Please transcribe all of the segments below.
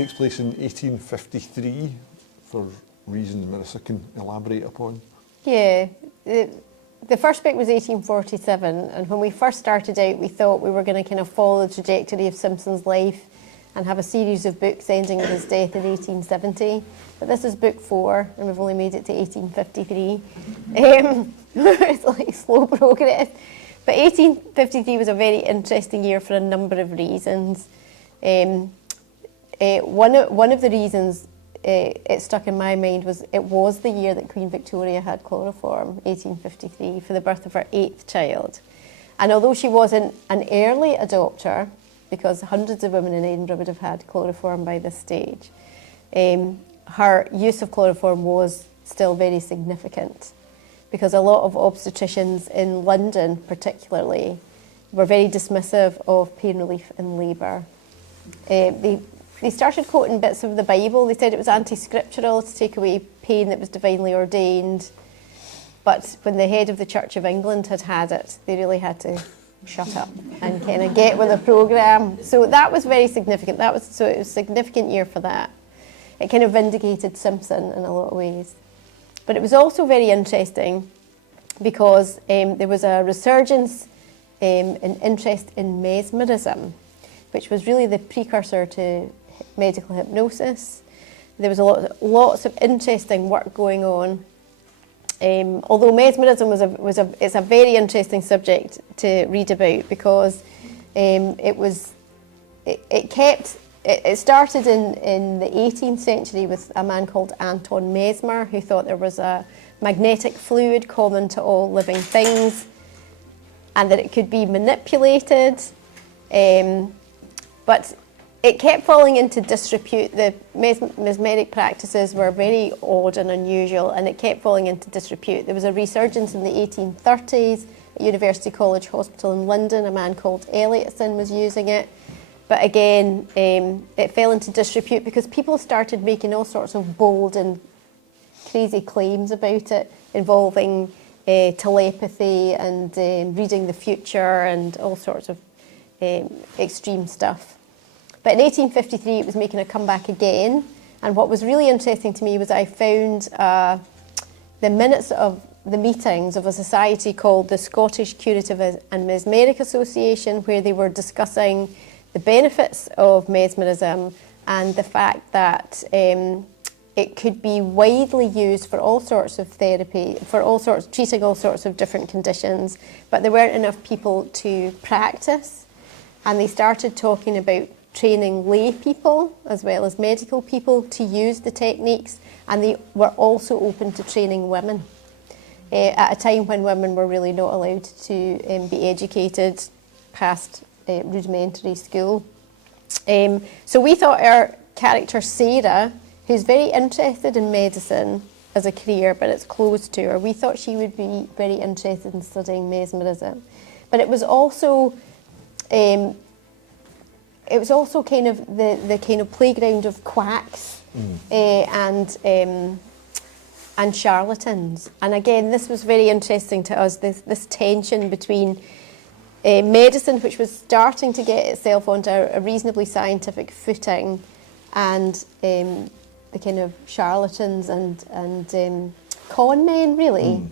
takes place in 1853 for reasons Marissa can elaborate upon. Yeah, the first book was 1847, and when we first started out, we thought we were going to kind of follow the trajectory of Simpson's life and have a series of books ending with his death in 1870. But this is book 4, and we've only made it to 1853. It's like slow progress. But 1853 was a very interesting year for a number of reasons. One of the reasons it stuck in my mind was it was the year that Queen Victoria had chloroform, 1853, for the birth of her 8th child. And although she wasn't an early adopter, because hundreds of women in Edinburgh would have had chloroform by this stage, her use of chloroform was still very significant, because a lot of obstetricians in London particularly were very dismissive of pain relief in labour. They started quoting bits of the Bible. They said it was anti-scriptural to take away pain that was divinely ordained. But when the head of the Church of England had it, they really had to shut up and kind of get with the programme. So that was very significant. So it was a significant year for that. It kind of vindicated Simpson in a lot of ways. But it was also very interesting because there was a resurgence in interest in mesmerism, which was really the precursor to medical hypnosis. There was lots of interesting work going on. Although mesmerism it's a very interesting subject to read about, because it started in the 18th century with a man called Anton Mesmer, who thought there was a magnetic fluid common to all living things and that it could be manipulated. But it kept falling into disrepute. The mesmeric practices were very odd and unusual, and it kept falling into disrepute. There was a resurgence in the 1830s at University College Hospital in London. A man called Elliotson was using it. But again, it fell into disrepute because people started making all sorts of bold and crazy claims about it, involving telepathy and reading the future and all sorts of extreme stuff. But in 1853, it was making a comeback again. And what was really interesting to me was I found the minutes of the meetings of a society called the Scottish Curative and Mesmeric Association, where they were discussing the benefits of mesmerism and the fact that it could be widely used for all sorts of therapy, treating all sorts of different conditions, but there weren't enough people to practice. And they started talking about training lay people as well as medical people to use the techniques, and they were also open to training women at a time when women were really not allowed to be educated past rudimentary school. So we thought our character Sarah, who's very interested in medicine as a career, but it's closed to her, we thought she would be very interested in studying mesmerism. But it was also kind of the kind of playground of quacks and charlatans. And again, this was very interesting to us, this tension between medicine, which was starting to get itself onto a reasonably scientific footing, and the kind of charlatans and con men, really.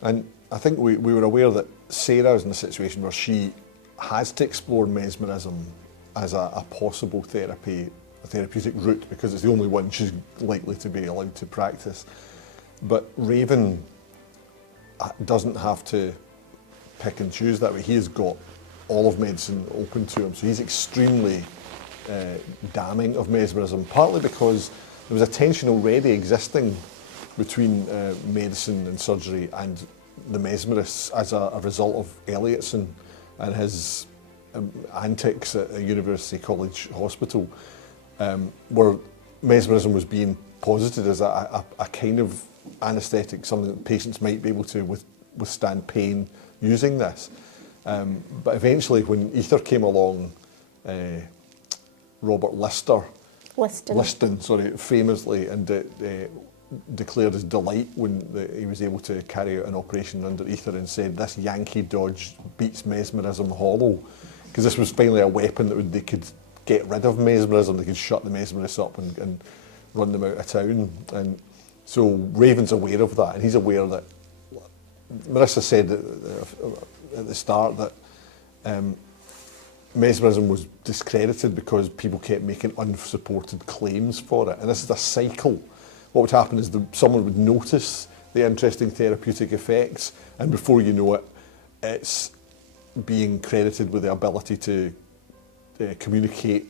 And I think we were aware that Sarah is in a situation where she has to explore mesmerism as a possible therapeutic route, because it's the only one she's likely to be allowed to practice. But Raven doesn't have to pick and choose that way. He has got all of medicine open to him, so he's extremely damning of mesmerism, partly because there was a tension already existing between medicine and surgery and the mesmerists as a result of Elliotson and his antics at a University College Hospital, where mesmerism was being posited as a kind of anaesthetic, something that patients might be able to withstand pain using this. But eventually, when ether came along, Robert Liston, famously, and declared his delight when he was able to carry out an operation under ether, and said, "This Yankee dodge beats mesmerism hollow," because this was finally a weapon that they could get rid of mesmerism, they could shut the mesmerists up and run them out of town. And so Raven's aware of that, and he's aware that, Marissa said at the start that mesmerism was discredited because people kept making unsupported claims for it. And this is a cycle. What would happen is someone would notice the interesting therapeutic effects, and before you know it, it's being credited with the ability to communicate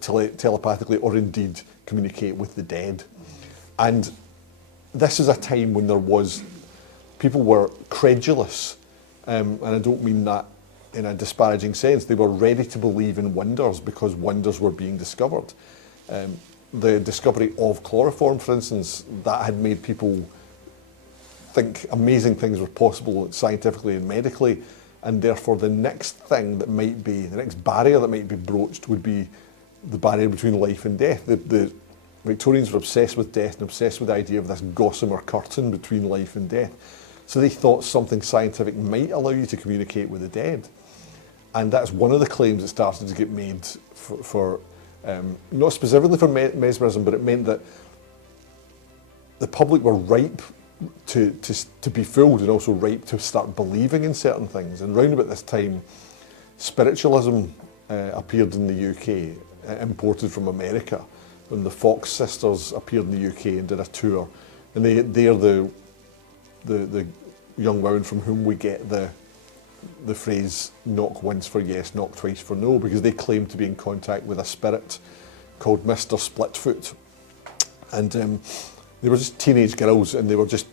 telepathically or indeed communicate with the dead. And this is a time when people were credulous, and I don't mean that in a disparaging sense. They were ready to believe in wonders because wonders were being discovered. The discovery of chloroform, for instance, that had made people think amazing things were possible scientifically and medically, and therefore the next barrier that might be broached would be the barrier between life and death. The Victorians were obsessed with death and obsessed with the idea of this gossamer curtain between life and death. So they thought something scientific might allow you to communicate with the dead. And that's one of the claims that started to get made for not specifically for mesmerism, but it meant that the public were ripe to be fooled and also ripe to start believing in certain things. And round about this time, spiritualism appeared in the UK, imported from America, when the Fox sisters appeared in the UK and did a tour. And they're the young women from whom we get the phrase knock once for yes, knock twice for no, because they claim to be in contact with a spirit called Mr. Splitfoot. And they were just teenage girls and they were just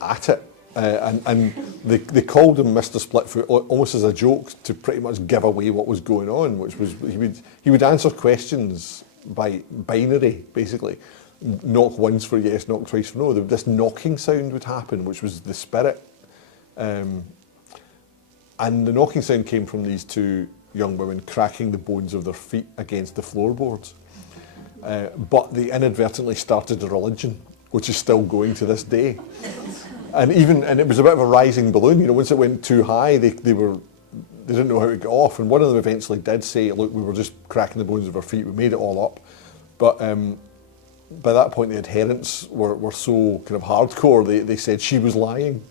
at it. And they called him Mr. Splitfoot almost as a joke to pretty much give away what was going on, which was he would answer questions by binary, basically. Knock once for yes, knock twice for no. This knocking sound would happen, which was the spirit. And the knocking sound came from these two young women cracking the bones of their feet against the floorboards. But they inadvertently started a religion, which is still going to this day. And it was a bit of a rising balloon. You know, once it went too high, they didn't know how to get off. And one of them eventually did say, "Look, we were just cracking the bones of our feet. We made it all up." But by that point, the adherents were so kind of hardcore. They said she was lying.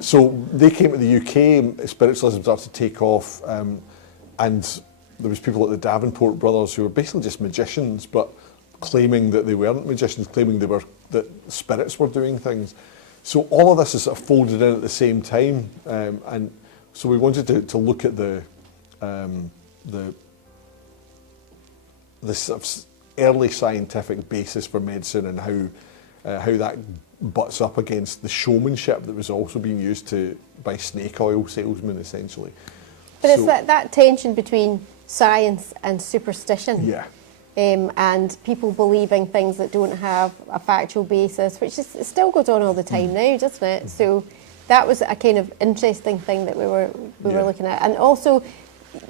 So they came to the UK. Spiritualism started to take off, and there was people like the Davenport brothers who were basically just magicians, but claiming that they weren't magicians, claiming that spirits were doing things. So all of this is sort of folded in at the same time, and so we wanted to look at the sort of early scientific basis for medicine and how that butts up against the showmanship that was also being used by snake oil salesmen, essentially. But it's that tension between science and superstition. Yeah. And people believing things that don't have a factual basis, which it still goes on all the time now, doesn't it? So that was a kind of interesting thing that we were looking at. And also,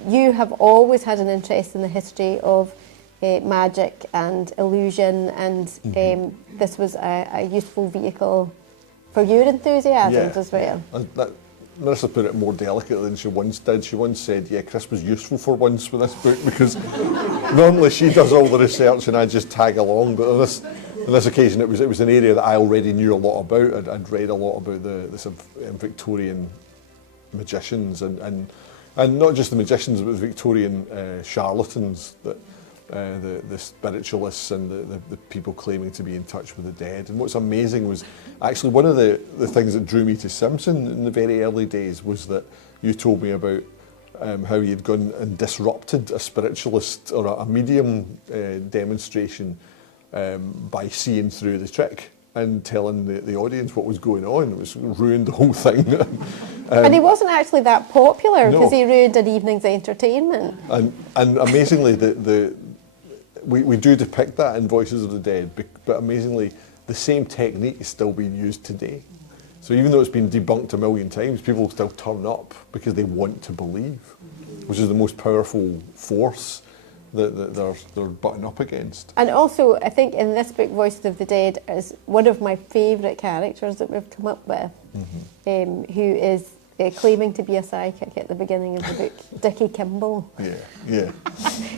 you have always had an interest in the history of magic and illusion, and this was a useful vehicle for your enthusiasms as well. Marissa put it more delicately than she once did. She once said, "Yeah, Chris was useful for once with this book," because normally she does all the research and I just tag along. But on this occasion, it was an area that I already knew a lot about. I'd read a lot about the sort of Victorian magicians and not just the magicians, but the Victorian charlatans that. The spiritualists and the people claiming to be in touch with the dead. And what's amazing was actually one of the things that drew me to Simpson in the very early days was that you told me about how you'd gone and disrupted a spiritualist or a medium demonstration by seeing through the trick and telling the audience what was going on. It was ruined the whole thing. And he wasn't actually that popular because No. he ruined an evening's entertainment. And amazingly, we do depict that in Voices of the Dead, but amazingly, the same technique is still being used today. So even though it's been debunked a million times, people still turn up because they want to believe, which is the most powerful force that they're butting up against. And also, I think in this book, Voices of the Dead is one of my favourite characters that we've come up with, who is claiming to be a psychic at the beginning of the book, Dickie Kimball. Yeah.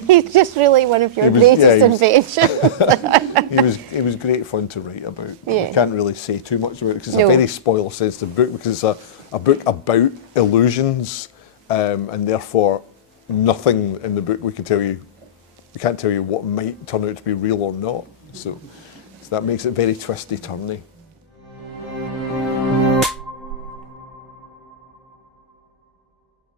He's just really one of your greatest inventions. He was great fun to write about. Yeah. You can't really say too much about it because it's No. a very spoiler-sensitive book, because it's a book about illusions, and therefore nothing in the book we can't tell you what might turn out to be real or not. So that makes it very twisty-turny.